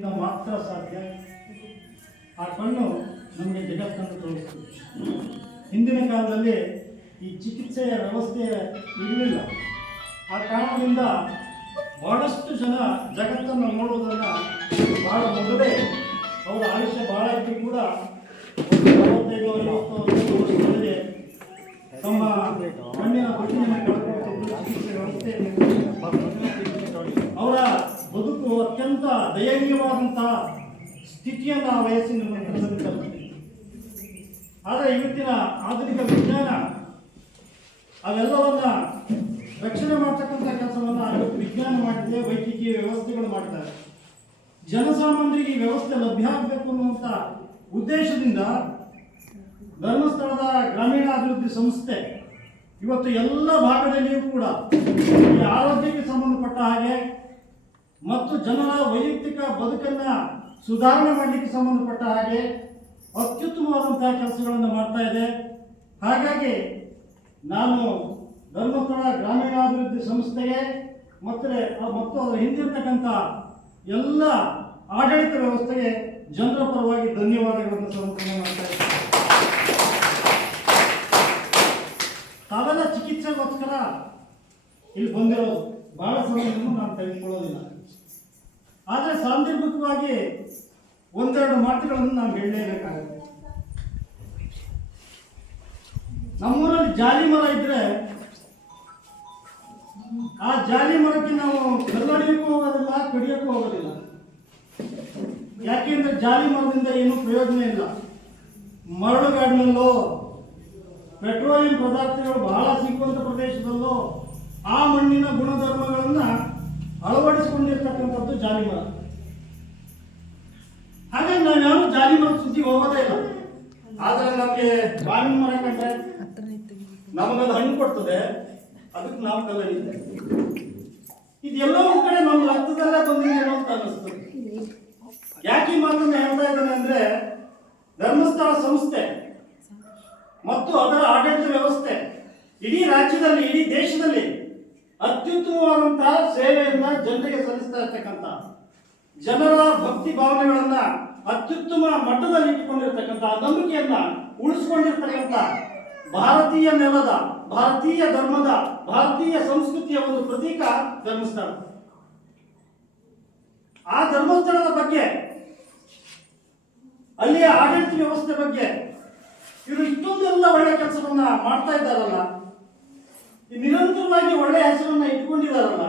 ಇಂದ ಮಾತ್ರ ಸಾಧ್ಯ? ಆ ಕಣ್ಣು ನಮಗೆ ಜಗತ್ತನ್ನು ತೋರಿಸ್ತದೆ ಹಿಂದಿನ ಕಾಲದಲ್ಲಿ ಈ ಚಿಕಿತ್ಸೆಯ ವ್ಯವಸ್ಥೆ ಇರಲಿಲ್ಲ. ಆ ಕಾರಣದಿಂದ ಬಹಳಷ್ಟು ಜನ ಜಗತ್ತನ್ನು ನೋಡುವುದನ್ನು ಬಹಳ ಮೊದಲೇ ಅವರ ಆಯುಷ್ಯ ಬಹಳ ಇದ್ದು ಕೂಡ ನಲವತ್ತೈದು, ಐವತ್ತು ವರ್ಷದೊಳಗೆ ತಮ್ಮ ಕಣ್ಣಿನ ದಯನೀಯವಾದಂತಹ ಸ್ಥಿತಿಯನ್ನು ಆ ವಯಸ್ಸಿನ ಆದರೆ ಇವತ್ತಿನ ಆಧುನಿಕ ವಿಜ್ಞಾನ ಅವೆಲ್ಲವನ್ನ ರಕ್ಷಣೆ ಮಾಡ್ತಕ್ಕಂಥ ಕೆಲಸವನ್ನು ಇವತ್ತು ವಿಜ್ಞಾನ ಮಾಡಿದೆ, ವೈದ್ಯಕೀಯ ವ್ಯವಸ್ಥೆಗಳು ಮಾಡಿದ್ದಾರೆ ಜನಸಾಮಾನ್ಯರಿಗೆ ಈ ವ್ಯವಸ್ಥೆ ಲಭ್ಯ ಆಗಬೇಕು ಅನ್ನುವಂಥ ಉದ್ದೇಶದಿಂದ ಧರ್ಮಸ್ಥಳದ ಗ್ರಾಮೀಣಾಭಿವೃದ್ಧಿ ಸಂಸ್ಥೆ ಇವತ್ತು ಎಲ್ಲ ಭಾಗದಲ್ಲಿಯೂ ಕೂಡ ಈ ಆರೋಗ್ಯಕ್ಕೆ ಸಂಬಂಧಪಟ್ಟ ಹಾಗೆ ಮತ್ತು ಜನರ ವೈಯಕ್ತಿಕ ಬದುಕನ್ನ ಸುಧಾರಣೆ ಮಾಡಲಿಕ್ಕೆ ಸಂಬಂಧಪಟ್ಟ ಹಾಗೆ ಅತ್ಯುತ್ತಮವಾದಂತಹ ಕೆಲಸಗಳನ್ನು ಮಾಡ್ತಾ ಇದೆ. ಹಾಗಾಗಿ ನಾನು ಧರ್ಮಸ್ಥಳ ಗ್ರಾಮೀಣಾಭಿವೃದ್ಧಿ ಸಂಸ್ಥೆಗೆ ಮತ್ತು ಮತ್ತು ಅದರ ಹಿಂದಿರ್ತಕ್ಕಂಥ ಎಲ್ಲ ಆಡಳಿತ ವ್ಯವಸ್ಥೆಗೆ ಜನರ ಪರವಾಗಿ ಧನ್ಯವಾದಗಳನ್ನು ಸಮರ್ಪಣೆ ಮಾಡ್ತಾ ಇದ್ದೇನೆ. ತಾವೆಲ್ಲ ಚಿಕಿತ್ಸೆಗೋಸ್ಕರ ಇಲ್ಲಿ ಬಂದಿರೋದು. ಬಹಳ ಸಮಯವನ್ನು ನಾನು ತೆಗೆದುಕೊಳ್ಳೋದಿಲ್ಲ. ಆದರೆ ಸಾಂದರ್ಭಿಕವಾಗಿ ಒಂದೆರಡು ಮಾತುಗಳನ್ನು ನಾವು ಹೇಳಲೇಬೇಕಾಗುತ್ತೆ. ನಮ್ಮೂರಲ್ಲಿ ಜಾಲಿ ಮರ ಇದ್ರೆ ಆ ಜಾಲಿ ಮರಕ್ಕೆ ನಾವು ಕಲ್ಲಡಿಯಕ್ಕೂ ಹೋಗೋದಿಲ್ಲ, ಕಡಿಯಕ್ಕೂ ಹೋಗೋದಿಲ್ಲ. ಯಾಕೆಂದ್ರೆ ಜಾಲಿ ಮರದಿಂದ ಏನು ಪ್ರಯೋಜನ ಇಲ್ಲ. ಮರಳುಗಾಡಿನಲ್ಲೋ, ಪೆಟ್ರೋಲಿಯಂ ಪದಾರ್ಥಗಳು ಬಹಳ ಸಿಗುವಂಥ ಪ್ರದೇಶದಲ್ಲೋ ಆ ಮಣ್ಣಿನ ಗುಣಧರ್ಮಗಳನ್ನ ಅಳವಡಿಸಿಕೊಂಡಿರ್ತಕ್ಕಂಥದ್ದು ಜಾಲಿ ಮರ ಹಾಗಾಗಿ ನಾವು ಯಾರು ಜಾಲಿ ಸುದ್ದಿ ಹೋಗೋದೇ ಇಲ್ಲ. ಆದ್ರೆ ನಮಗೆ ಬಾವಿನ ಮರ ಕಂಡ್ರೆ ನಮಗದು ಹಣ್ಣು ಕೊಡ್ತದೆ, ಅದಕ್ಕೆ ನಾವು ಕಲ್ಲಡಿದ್ದೇವೆ ಇದೆಲ್ಲೋ ಕಡೆ ನಮ್ಮ ರಕ್ತದಲ್ಲೇ ಬಂದಿದ್ದೇನೋ ಅಂತ ಅನ್ನಿಸ್ತದೆ. ಯಾಕೆ ಮಾತನ್ನ ಹೇಳ್ತಾ ಇದ್ದೇನೆ ಅಂದ್ರೆ, ಧರ್ಮಸ್ಥಳ ಸಂಸ್ಥೆ ಮತ್ತು ಅದರ ಆಡಳಿತ ವ್ಯವಸ್ಥೆ ಇಡೀ ರಾಜ್ಯದಲ್ಲಿ, ಇಡೀ ದೇಶದಲ್ಲಿ ಅತ್ಯುತ್ತಮವಾದಂತಹ ಸೇವೆಯನ್ನ ಜನರಿಗೆ ಸಲ್ಲಿಸ್ತಾ ಇರ್ತಕ್ಕಂಥ ಜನರ ಭಕ್ತಿ ಭಾವನೆಗಳನ್ನ ಅತ್ಯುತ್ತಮ ಮಟ್ಟದಲ್ಲಿ ಇಟ್ಟುಕೊಂಡಿರ್ತಕ್ಕಂಥ ನಂಬಿಕೆಯನ್ನ ಉಳಿಸ್ಕೊಂಡಿರ್ತಕ್ಕಂಥ ಭಾರತೀಯ ನೆಲದ, ಭಾರತೀಯ ಧರ್ಮದ, ಭಾರತೀಯ ಸಂಸ್ಕೃತಿಯ ಒಂದು ಪ್ರತೀಕ ಧರ್ಮಸ್ಥಳ. ಆ ಧರ್ಮಸ್ಥಳದ ಬಗ್ಗೆ, ಅಲ್ಲಿಯ ಆಡಳಿತ ವ್ಯವಸ್ಥೆ ಬಗ್ಗೆ ಇವರು ಇಷ್ಟೊಂದೆಲ್ಲ ಒಳ್ಳೆ ಕೆಲಸವನ್ನ ಮಾಡ್ತಾ ಇದ್ದಾರಲ್ಲ ನಿರಂತರವಾಗಿ ಒಳ್ಳೆ ಹೆಸರನ್ನು ಇಟ್ಕೊಂಡಿದ್ದಾರಲ್ಲ?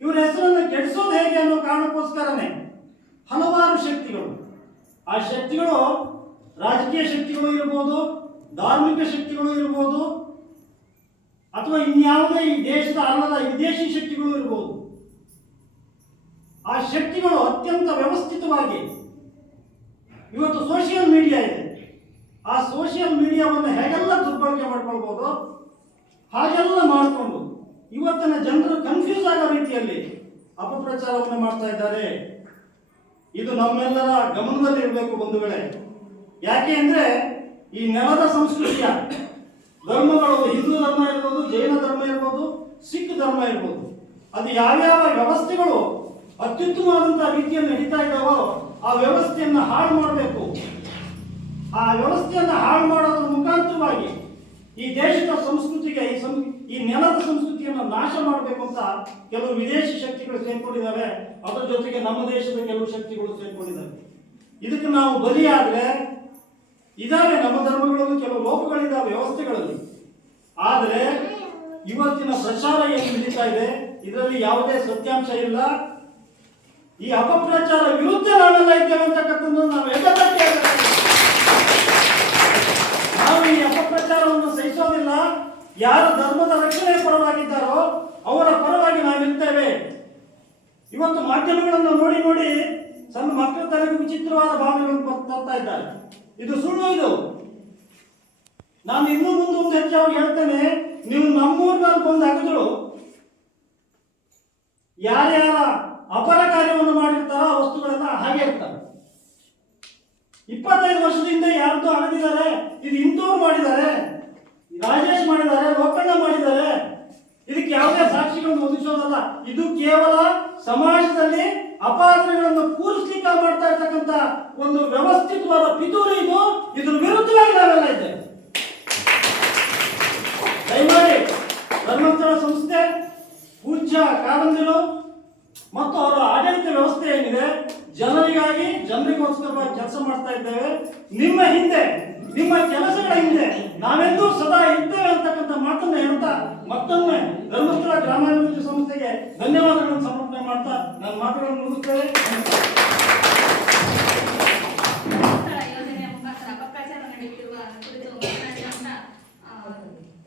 ಇವರ ಹೆಸರನ್ನು ಕೆಡಿಸೋದು ಹೇಗೆ ಅನ್ನೋ ಕಾರಣಕ್ಕೋಸ್ಕರನೇ ಹಲವಾರು ಶಕ್ತಿಗಳು. ಆ ಶಕ್ತಿಗಳು ರಾಜಕೀಯ ಶಕ್ತಿಗಳು ಇರ್ಬೋದು, ಧಾರ್ಮಿಕ ಶಕ್ತಿಗಳು ಇರ್ಬೋದು, ಅಥವಾ ಇನ್ಯಾವುದೇ ಈ ದೇಶದ ಅಲ್ಲದ ವಿದೇಶಿ ಶಕ್ತಿಗಳು ಇರ್ಬೋದು. ಆ ಶಕ್ತಿಗಳು ಅತ್ಯಂತ ವ್ಯವಸ್ಥಿತವಾಗಿ ಇವತ್ತು ಸೋಷಿಯಲ್ ಮೀಡಿಯಾ ಇದೆ. ಆ ಸೋಷಿಯಲ್ ಮೀಡಿಯಾವನ್ನು ಹೇಗೆಲ್ಲ ದುರ್ಬಳಕೆ ಮಾಡ್ಕೊಳ್ಬೋದು? ಹಾಗೆಲ್ಲ ಮಾಡಿಕೊಂಡು ಇವತ್ತಿನ ಜನರು ಕನ್ಫ್ಯೂಸ್ ಆಗೋ ರೀತಿಯಲ್ಲಿ ಅಪಪ್ರಚಾರವನ್ನು ಮಾಡ್ತಾ ಇದ್ದಾರೆ. ಇದು ನಮ್ಮೆಲ್ಲರ ಗಮನದಲ್ಲಿ ಇರಬೇಕು ಬಂಧುಗಳೇ ಯಾಕೆ ಅಂದ್ರೆ ಈ ನೆಲದ ಸಂಸ್ಕೃತಿಯ ಧರ್ಮಗಳು ಹಿಂದೂ ಧರ್ಮ ಇರ್ಬೋದು, ಜೈನ ಧರ್ಮ ಇರ್ಬೋದು, ಸಿಖ್ ಧರ್ಮ ಇರ್ಬೋದು, ಅದು ಯಾವ್ಯಾವ ವ್ಯವಸ್ಥೆಗಳು ಅತ್ಯುತ್ತಮವಾದಂತಹ ರೀತಿಯಲ್ಲಿ ನಡೀತಾ ಇದ್ದಾವೋ ಆ ವ್ಯವಸ್ಥೆಯನ್ನು ಹಾಳು ಮಾಡಬೇಕು. ಆ ವ್ಯವಸ್ಥೆಯನ್ನು ಹಾಳು ಮಾಡೋದ್ರ ಮುಖಾಂತರವಾಗಿ ಈ ದೇಶದ ಸಂಸ್ಕೃತಿಗೆ, ಈ ಸಂ, ಈ ನೆಲದ ಸಂಸ್ಕೃತಿಯನ್ನು ನಾಶ ಮಾಡಬೇಕು ಅಂತ ಕೆಲವು ವಿದೇಶಿ ಶಕ್ತಿಗಳು ಸೇರ್ಕೊಂಡಿದ್ದಾವೆ. ಅದರ ಜೊತೆಗೆ ನಮ್ಮ ದೇಶದ ಕೆಲವು ಶಕ್ತಿಗಳು ಸೇರ್ಕೊಂಡಿದ್ದಾವೆ. ಇದಕ್ಕೆ ನಾವು ಬಲಿಯಾದ್ರೆ, ಇದಾವೆ ನಮ್ಮ ಧರ್ಮಗಳಲ್ಲಿ ಕೆಲವು ಲೋಪಗಳಿದ್ದಾವೆ ವ್ಯವಸ್ಥೆಗಳಲ್ಲಿ. ಆದರೆ, ಇವತ್ತಿನ ಪ್ರಚಾರ ಏನು ನಡೀತಾ ಇದೆ, ಇದರಲ್ಲಿ ಯಾವುದೇ ಸತ್ಯಾಂಶ ಇಲ್ಲ. ಈ ಅಪಪ್ರಚಾರ ವಿರುದ್ಧ ನಾವೆಲ್ಲ ಇದ್ದೇವೆ ಅಂತಕ್ಕಂಥದ್ದು ನಾವು ಎಡಗಟ್ಟಿ ಹೇಳ್ಬೇಕು. ನಾವು ಈ ಅಪಪ್ರಚಾರವನ್ನು ಸಹಿಸೋದಿಲ್ಲ ಯಾರು ಧರ್ಮದ ರಕ್ಷಣೆ ಪರವಾಗಿದ್ದಾರೋ ಅವರ ಪರವಾಗಿ ನಾವಿರ್ತೇವೆ ಇವತ್ತು ಮಾಧ್ಯಮಗಳನ್ನು ನೋಡಿ ನೋಡಿ ಸಣ್ಣ ಮಕ್ಕಳ ತಲೆಗೆ ವಿಚಿತ್ರವಾದ ಭಾವನೆಗಳನ್ನು ತರ್ತಾ ಇದ್ದಾರೆ. ಇದು ಸುಳ್ಳು ಇದು. ನಾನು ಇನ್ನೂ ಮುಂದೆ ಒಂದು ಹೆಚ್ಚಾಗಿ ಹೇಳ್ತೇನೆ, ನೀವು ನಮ್ಮೂರಿನಲ್ಲಿ ಬಂದು ಹಾಕಿದ್ರು. ಯಾರ್ಯಾರ ಅಪರ ಕಾರ್ಯವನ್ನು ಮಾಡಿರ್ತಾರೋ ಆ ವಸ್ತುಗಳೆಲ್ಲ ಹಾಗೆ ಇರ್ತಾರೆ ಇಪ್ಪತ್ತೈದು ವರ್ಷದಿಂದ ಯಾರದ್ದು ಆಗದಿದ್ದಾರೆ ಇದು ಇಂಥವ್ರು ಮಾಡಿದ್ದಾರೆ. ರಾಜೇಶ್ ಮಾಡಿದ್ದಾರೆ, ಲೋಕಣ್ಣ ಮಾಡಿದ್ದಾರೆ. ಇದಕ್ಕೆ ಯಾವುದೇ ಸಾಕ್ಷಿಗಳನ್ನು ಒದಗಿಸೋದಲ್ಲ ಇದು ಕೇವಲ ಸಮಾಜದಲ್ಲಿ ಅಪಾರ್ಥಗಳನ್ನು ಕೂರಿಸ ಒಂದು ವ್ಯವಸ್ಥಿತವಾದ ಪಿತೂರಿ ಇದು. ಇದ್ರ ವಿರುದ್ಧವಾಗಿ ನಾವೆಲ್ಲ ಇದ್ದೇವೆ. ದಯಮಾಡಿ ಧರ್ಮಸ್ಥಳ ಸಂಸ್ಥೆ, ಪೂಜ್ಯ ಕಾರಂದಿರು ಮತ್ತು ಅವರ ಆಡಳಿತ ವ್ಯವಸ್ಥೆ ಏನಿದೆ, ಜನರಿಗಾಗಿ, ಜನರಿಗೋಸ್ಕರವಾಗಿ ಕೆಲಸ ಮಾಡ್ತಾ ಇದ್ದೇವೆ. ನಿಮ್ಮ ಹಿಂದೆ ನಿಮ್ಮ ಕೆಲಸಗಳ ಹಿಂದೆ ನಾವೆಂದೂ ಸದಾ ಇದ್ದೇವೆ ಅಂತಕ್ಕಂಥ ಮಾತನ್ನ ಹೇಳ್ತಾ ಮತ್ತೊಮ್ಮೆ ಧರ್ಮಸ್ಥಳ ಗ್ರಾಮಾಭಿವೃದ್ಧಿ ಸಂಸ್ಥೆಗೆ ಧನ್ಯವಾದಗಳನ್ನು ಸಮರ್ಪಣೆ ಮಾಡ್ತಾ ನನ್ನ ಮಾತುಗಳನ್ನು ಮುಗಿಸ್ತೇವೆ.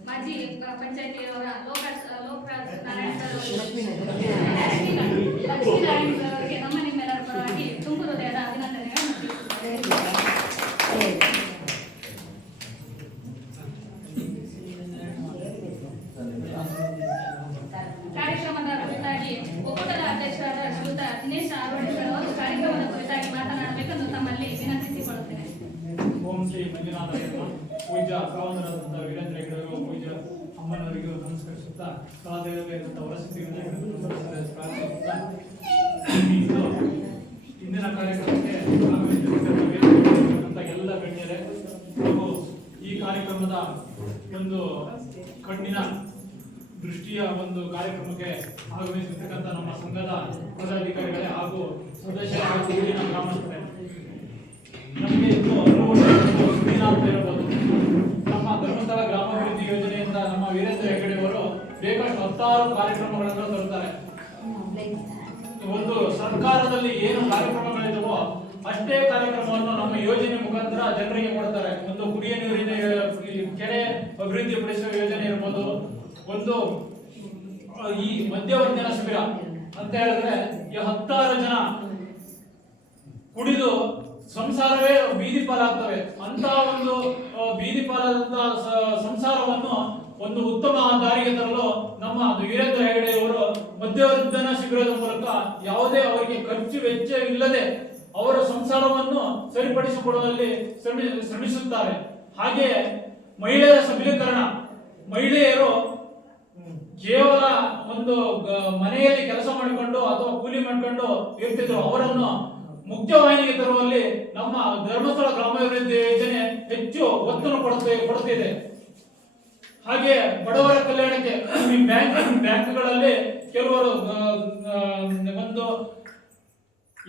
ಮಾಜಿ ಪಂಚಾಯತಿಯವರ ಲೋಕ ಲೋಕರಾಜ್ ನಾರಾಯಣ ಸರ್ ಅವರು- ಲಕ್ಷ್ಮೀ ನಾರಾಯಣ ಸರ್ ಅವರಿಗೆ ನಮ್ಮ ನಿಮ್ಮೆಲ್ಲರ ಪರವಾಗಿ ತುಂಬು ಹೃದಯದ ಅಭಿನಂದನೆಗಳನ್ನು ತಿಳಿಸುತ್ತೇವೆ ಕಾರ್ಯಕ್ರಮದ ಕುರಿತಾಗಿ ಒಕ್ಕೂಟದ ಅಧ್ಯಕ್ಷರಾದ ಶ್ರೀಯುತ ದಿನೇಶ್ ಆರೋಡಿಸರ್ ಅವರು ಕಾರ್ಯಕ್ರಮದ ಕುರಿತಾಗಿ ಮಾತನಾಡಬೇಕೆಂದು ತಮ್ಮಲ್ಲಿ ವಿನಂತಿಸಿಕೊಳ್ಳುತ್ತೇನೆ ಓಂ ಶ್ರೀ ಮಂಜುನಾಥ ಅಯ್ಯಪ್ಪ, ಪೂಜ್ಯ ಸಹೋದರರಾದಂಥ ವೀರೇಂದ್ರ ಹೆಗಡೆಯವರು ಪೂಜ್ಯ ಅಮ್ಮನವರಿಗೂ ನಮಸ್ಕರಿಸುತ್ತಾ ಕಾಲದಲ್ಲಿ ಇರುವಂಥ ವರಸ್ಥಿತಿಯನ್ನು ಪ್ರಾರ್ಥಿಸುತ್ತಾ ಇಂದು ಇಂದಿನ ಕಾರ್ಯಕ್ರಮಕ್ಕೆ ಎಲ್ಲ ಗಣ್ಯರೇ, ಹಾಗೂ ಈ ಕಾರ್ಯಕ್ರಮದ ಒಂದು ಕಣ್ಣಿನ ದೃಷ್ಟಿಯ ಒಂದು ಕಾರ್ಯಕ್ರಮಕ್ಕೆ ಆಗಮಿಸಿರ್ತಕ್ಕಂಥ ನಮ್ಮ ಸಂಘದ ಪದಾಧಿಕಾರಿಗಳೇ ಹಾಗೂ ಸದಸ್ಯರ ಗ್ರಾಮಸ್ಥರೇ. ಹತ್ತಾರು ಕಾರ್ಯಕ್ರಮಗಳನ್ನು ತರುತ್ತಾರೆ. ಒಂದು ಸರ್ಕಾರದಲ್ಲಿ ಏನು ಕಾರ್ಯಕ್ರಮಗಳಿದವೋ ಅಷ್ಟೇ ಕಾರ್ಯಕ್ರಮವನ್ನು ನಮ್ಮ ಯೋಜನೆ ಮುಖಾಂತರ ಜನರಿಗೆ ಕೊಡ್ತಾರೆ. ಒಂದು ಕುಡಿಯ ನೀರಿನ ಕೆರೆ ಅಭಿವೃದ್ಧಿ ಪಡಿಸುವ ಯೋಜನೆ ಇರ್ಬೋದು. ಒಂದು ಈ ಮಧ್ಯವರ್ಜನ ಶಿಬಿರ ಅಂತ ಹೇಳಿದ್ರೆ ಈ ಹತ್ತಾರು ಜನ ಕುಡಿದು ಸಂಸಾರವೇ ಬೀದಿ ಪಾಲಾಗ್ತವೆ ಅಂತ ಒಂದು ಬೀದಿ ಪಾಲಾದಂತ ಸಂಸಾರವನ್ನು ಒಂದು ಉತ್ತಮ ದಾರಿಗೆ ತರಲು ನಮ್ಮ ವೀರೇಂದ್ರ ಹೆಗಡೆ ಅವರು ಮಧ್ಯವರ್ಧನ ಶಿಬಿರದ ಮೂಲಕ ಯಾವುದೇ ಅವರಿಗೆ ಖರ್ಚು ವೆಚ್ಚವಿಲ್ಲದೆ ಅವರ ಸಂಸಾರವನ್ನು ಸರಿಪಡಿಸಿಕೊಳ್ಳುವಲ್ಲಿ ಶ್ರಮಿ, ಶ್ರಮಿಸುತ್ತಾರೆ. ಹಾಗೆಯೇ ಮಹಿಳೆಯರ ಸಬಲೀಕರಣ. ಮಹಿಳೆಯರು ಕೇವಲ ಒಂದು ಮನೆಯಲ್ಲಿ ಕೆಲಸ ಮಾಡಿಕೊಂಡು ಅಥವಾ ಕೂಲಿ ಮಾಡಿಕೊಂಡು ಇರ್ತಿದ್ರು, ಅವರನ್ನು ಮುಖ್ಯವಾಹಿನಿಗೆ ತರುವಲ್ಲಿ ನಮ್ಮ ಧರ್ಮಸ್ಥಳ ಗ್ರಾಮಾಭಿವೃದ್ಧಿ ಯೋಜನೆ ಹೆಚ್ಚು ಒತ್ತನ್ನು ಕೊಡುತ್ತೆ, ಕೊಡುತ್ತಿದೆ. ಹಾಗೆ ಬಡವರ ಕಲ್ಯಾಣಕ್ಕೆ ಈ ಬ್ಯಾಂಕ್ ಬ್ಯಾಂಕ್ಗಳಲ್ಲಿ ಕೆಲವರು ಒಂದು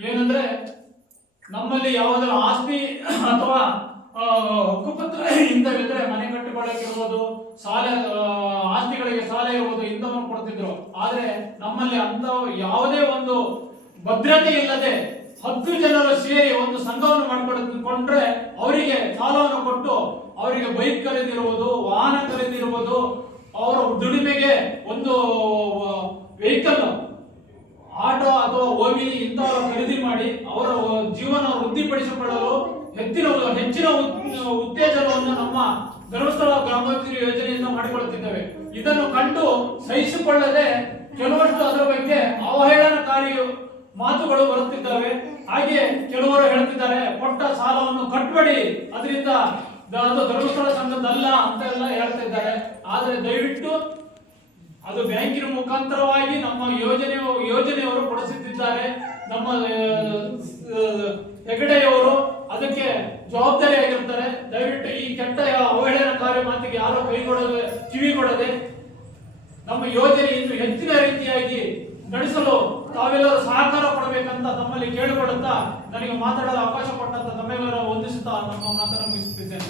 ಏನಂದ್ರೆ ನಮ್ಮಲ್ಲಿ ಯಾವುದರ ಆಸ್ತಿ ಅಥವಾ ಹಕ್ಕುಪತ್ರ ಇಂಥವಿದ್ರೆ ಮನೆ ಕಟ್ಟಿಕೊಳ್ಳಕ್ಕಿರ್ಬೋದು ಸಾಲ ಆ, ಆಸ್ತಿಗಳಿಗೆ ಸಾಲ ಇರ್ಬೋದು ಇಂಥವನ್ನು ಕೊಡ್ತಿದ್ರು. ಆದ್ರೆ ನಮ್ಮಲ್ಲಿ ಅಂತ ಯಾವುದೇ ಒಂದು ಭದ್ರತೆ ಇಲ್ಲದೆ ಹತ್ತು ಜನರು ಸೇರಿ ಒಂದು ಸಂಘವನ್ನು ಮಾಡಿಕೊಂಡ್ರೆ ಅವರಿಗೆ ಸಾಲವನ್ನು ಕೊಟ್ಟು ಅವರಿಗೆ ಬೈಕ್ ಖರೀದಿರುವುದು ವಾಹನ ಖರೀದಿರುವುದು ಅವರ ದುಡಿಮೆಗೆ ಒಂದು ವೆಹಿಕಲ್ ಆಟೋ ಅಥವಾ ಓಮಿನಿ ಇಂತಹ ಖರೀದಿ ಮಾಡಿ ಅವರ ಜೀವನ ವೃದ್ಧಿಪಡಿಸಿಕೊಳ್ಳಲು ಹೆಚ್ಚಿನ ಹೆಚ್ಚಿನ ಉತ್- ಉತ್ತೇಜನವನ್ನು ನಮ್ಮ ಧರ್ಮಸ್ಥಳ ಗ್ರಾಮಾಭಿವೃದ್ಧಿ ಯೋಜನೆಯಿಂದ ಮಾಡಿಕೊಳ್ಳುತ್ತಿದ್ದೇವೆ ಇದನ್ನು ಕಂಡು ಸಹಿಸಿಕೊಳ್ಳದೆ ಕೆಲವಷ್ಟು ಅದರ ಬಗ್ಗೆ ಅವಹೇಳನಕಾರಿ ಮಾತುಗಳು ಬರುತ್ತಿದ್ದಾವೆ. ಹಾಗೆ ಕೆಲವರು ಹೇಳ್ತಿದ್ದಾರೆ, ಕೊಟ್ಟ ಸಾಲವನ್ನು ಕಟ್ಟಬೇಡಿ ಅದರಿಂದ ಅದು ಧರ್ಮಸ್ಥಳ ಸಂಘದಲ್ಲ ಅಂತ ಎಲ್ಲ ಹೇಳ್ತಿದ್ದಾರೆ. ಆದ್ರೆ ದಯವಿಟ್ಟು ಅದು ಬ್ಯಾಂಕಿನ ಮುಖಾಂತರವಾಗಿ ನಮ್ಮ ಯೋಜನೆ ಯೋಜನೆಯವರು ಕೊಡಿಸುತ್ತಿದ್ದಾರೆ. ನಮ್ಮ ಹೆಗಡೆಯವರು ಅದಕ್ಕೆ ಜವಾಬ್ದಾರಿಯಾಗಿರ್ತಾರೆ ದಯವಿಟ್ಟು ಈ ಕೆಟ್ಟ ಅವಹೇಳನಕಾರಿ ಮಾತಿಗೆ ಯಾರೋ ಕೈಗೊಡದೆ ಕಿವಿಗೊಡದೆ ನಮ್ಮ ಯೋಜನೆ ಇನ್ನು ಹೆಚ್ಚಿನ ರೀತಿಯಾಗಿ ನಡೆಸಲು ತಾವೆಲ್ಲರೂ ಸಹಕಾರ ಕೊಡಬೇಕಂತ ತಮ್ಮಲ್ಲಿ ಕೇಳಿಕೊಳ್ಳುತ್ತಾ ನನಗೆ ಮಾತಾಡಲು ಅವಕಾಶ ಕೊಟ್ಟಂತ ತಮ್ಮೆಲ್ಲರ ವಂದಿಸುತ್ತಾ ನಮ್ಮ ಮಾತನ್ನು ಮುಗಿಸುತ್ತಿದ್ದೇನೆ.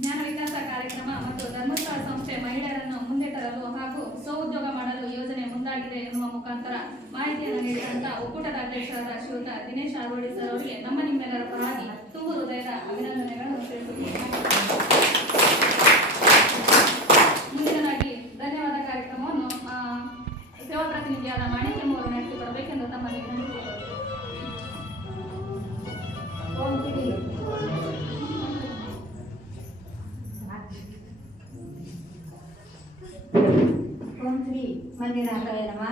ಜ್ಞಾನ ವಿಕಾಸ ಕಾರ್ಯಕ್ರಮ ಮತ್ತು ಧರ್ಮಸ್ಥಳ ಸಂಸ್ಥೆ ಮಹಿಳೆಯರನ್ನು ಮುಂದೆ ತರಲು ಹಾಗೂ ಸ್ವಉದ್ಯೋಗ ಮಾಡಲು ಯೋಜನೆ ಮುಂದಾಗಿದೆ ಎನ್ನುವ ಮುಖಾಂತರ ಮಾಹಿತಿಯನ್ನು ನೀಡಿದಂತ ಒಕ್ಕೂಟದ ಅಧ್ಯಕ್ಷರಾದ ಶ್ರೀಯುತ ದಿನೇಶ್ ಆರೋಡಿ ಸರ್ ಅವರಿಗೆ ನಮ್ಮ ನಿಮ್ಮೆಲ್ಲರ ಪರವಾಗಿ ತುಂಬು ಹೃದಯದ ಅಭಿನಂದನೆಗಳನ್ನು ತಿಳಿಸುತ್ತೇನೆ. ಮಂಜುನಾಥಾಯ ನಮ.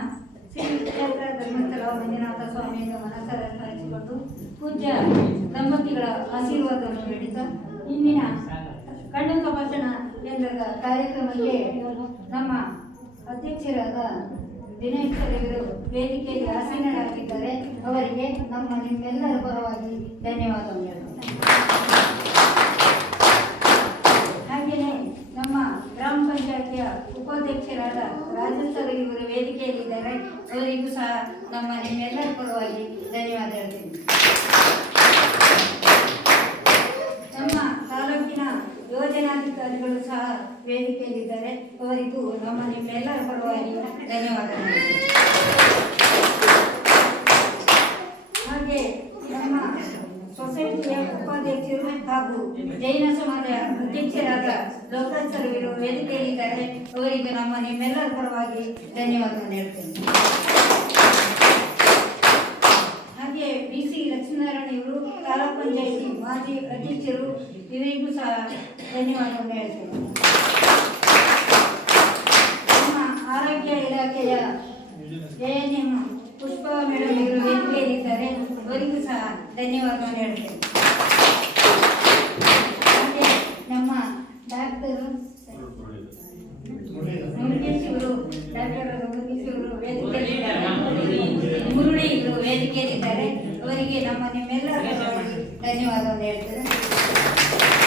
ಶ್ರೀ ಕ್ಷೇತ್ರ ಧರ್ಮಸ್ಥಳ ಮಂಜುನಾಥ ಸ್ವಾಮಿಯನ್ನು ಮನಸ್ಸರ ಸ್ಮರಿಸಿಕೊಂಡು ಪೂಜ್ಯ ದಂಪತಿಗಳ ಆಶೀರ್ವಾದವನ್ನು ನೀಡಿದ ಇಂದಿನ ಕಣ್ಣು ತಪಾಸಣ ಕೇಂದ್ರದ ಕಾರ್ಯಕ್ರಮಕ್ಕೆ ನಮ್ಮ ಅಧ್ಯಕ್ಷರಾದ ದಿನೇಶ್ ಸರ್ ಇವರು ವೇದಿಕೆಯಲ್ಲಿ ಆಸೀನರಾಗಿದ್ದಾರೆ. ಅವರಿಗೆ ನಮ್ಮ ನಿಮ್ಮೆಲ್ಲರ ಪರವಾಗಿ ಧನ್ಯವಾದಗಳು ಹೇಳ್ತೇನೆ. ಹಾಗೆಯೇ ನಮ್ಮ ಗ್ರಾಮ ಪಂಚಾಯತಿಯ ಉಪಾಧ್ಯಕ್ಷರಾದ ರಾಜು ಸರ್ ಇವರು ವೇದಿಕೆಯಲ್ಲಿದ್ದಾರೆ ಅವರಿಗೂ ಸಹ ನಮ್ಮ ನಿಮ್ಮೆಲ್ಲರ ಪರವಾಗಿ ಧನ್ಯವಾದ ಹೇಳ್ತೀನಿ. ನಮ್ಮ ತಾಲೂಕಿನ ಯೋಜನಾಧಿಕಾರಿಗಳು ಸಹ ವೇದಿಕೆಯಲ್ಲಿದ್ದಾರೆ. ಅವರಿಗೂ ನಮ್ಮ ನಿಮ್ಮೆಲ್ಲರ ಪರವಾಗಿ ಧನ್ಯವಾದಗಳು ಹಾಗೆ ನಮ್ಮ ಸೊಸೈಟಿಯ ಉಪಾಧ್ಯಕ್ಷರು ಹಾಗೂ ಜೈನ ಸಮಾಜದ ಅಧ್ಯಕ್ಷರಾದ ಲೋಕಾಚಾರ ಇವರು ವೇದಿಕೆಯಲ್ಲಿದ್ದಾರೆ. ಅವರಿಗೆ ನಮ್ಮ ನಿಮ್ಮೆಲ್ಲರ ಪರವಾಗಿ ಧನ್ಯವಾದವನ್ನು ಹೇಳ್ತೇನೆ. ಹಾಗೆ ಬಿ ಸಿ ಲಕ್ಷ್ಮೀನಾರಾಯಣ ಇವರು ತಾಲೂಕ್ ಪಂಚಾಯಿತಿ ಮಾಜಿ ಅಧ್ಯಕ್ಷರು ಇವರಿಗೂ ಸಹ ಧನ್ಯವಾದವನ್ನು ಹೇಳ್ತೇನೆ. ನಮ್ಮ ಆರೋಗ್ಯ ಇಲಾಖೆಯ ಎಎನ್ಎಂ ಪುಷ್ಪ ಮೇಡಮ್ ಇವರು ವೇದಿಕೆಯಲ್ಲಿದ್ದಾರೆ. ಅವರಿಗೂ ಸಹ ಧನ್ಯವಾದವನ್ನು ಹೇಳ್ತೇನೆ ಹಾಗೆ ನಮ್ಮ ಡಾಕ್ಟರ್ ಮುರುಗೇಶ್ ಇವರು ಡಾಕ್ಟರ್ ಮುರುಗೇಶ್ ಇವರು ವೇದಿಕೆಯಲ್ಲಿದ್ದಾರೆ ಮುರುಳಿ ಇವರು ವೇದಿಕೆಯಲ್ಲಿದ್ದಾರೆ ಅವರಿಗೆ ನಮ್ಮ ನಿಮ್ಮೆಲ್ಲರೂ ಧನ್ಯವಾದವನ್ನು ಹೇಳ್ತೇನೆ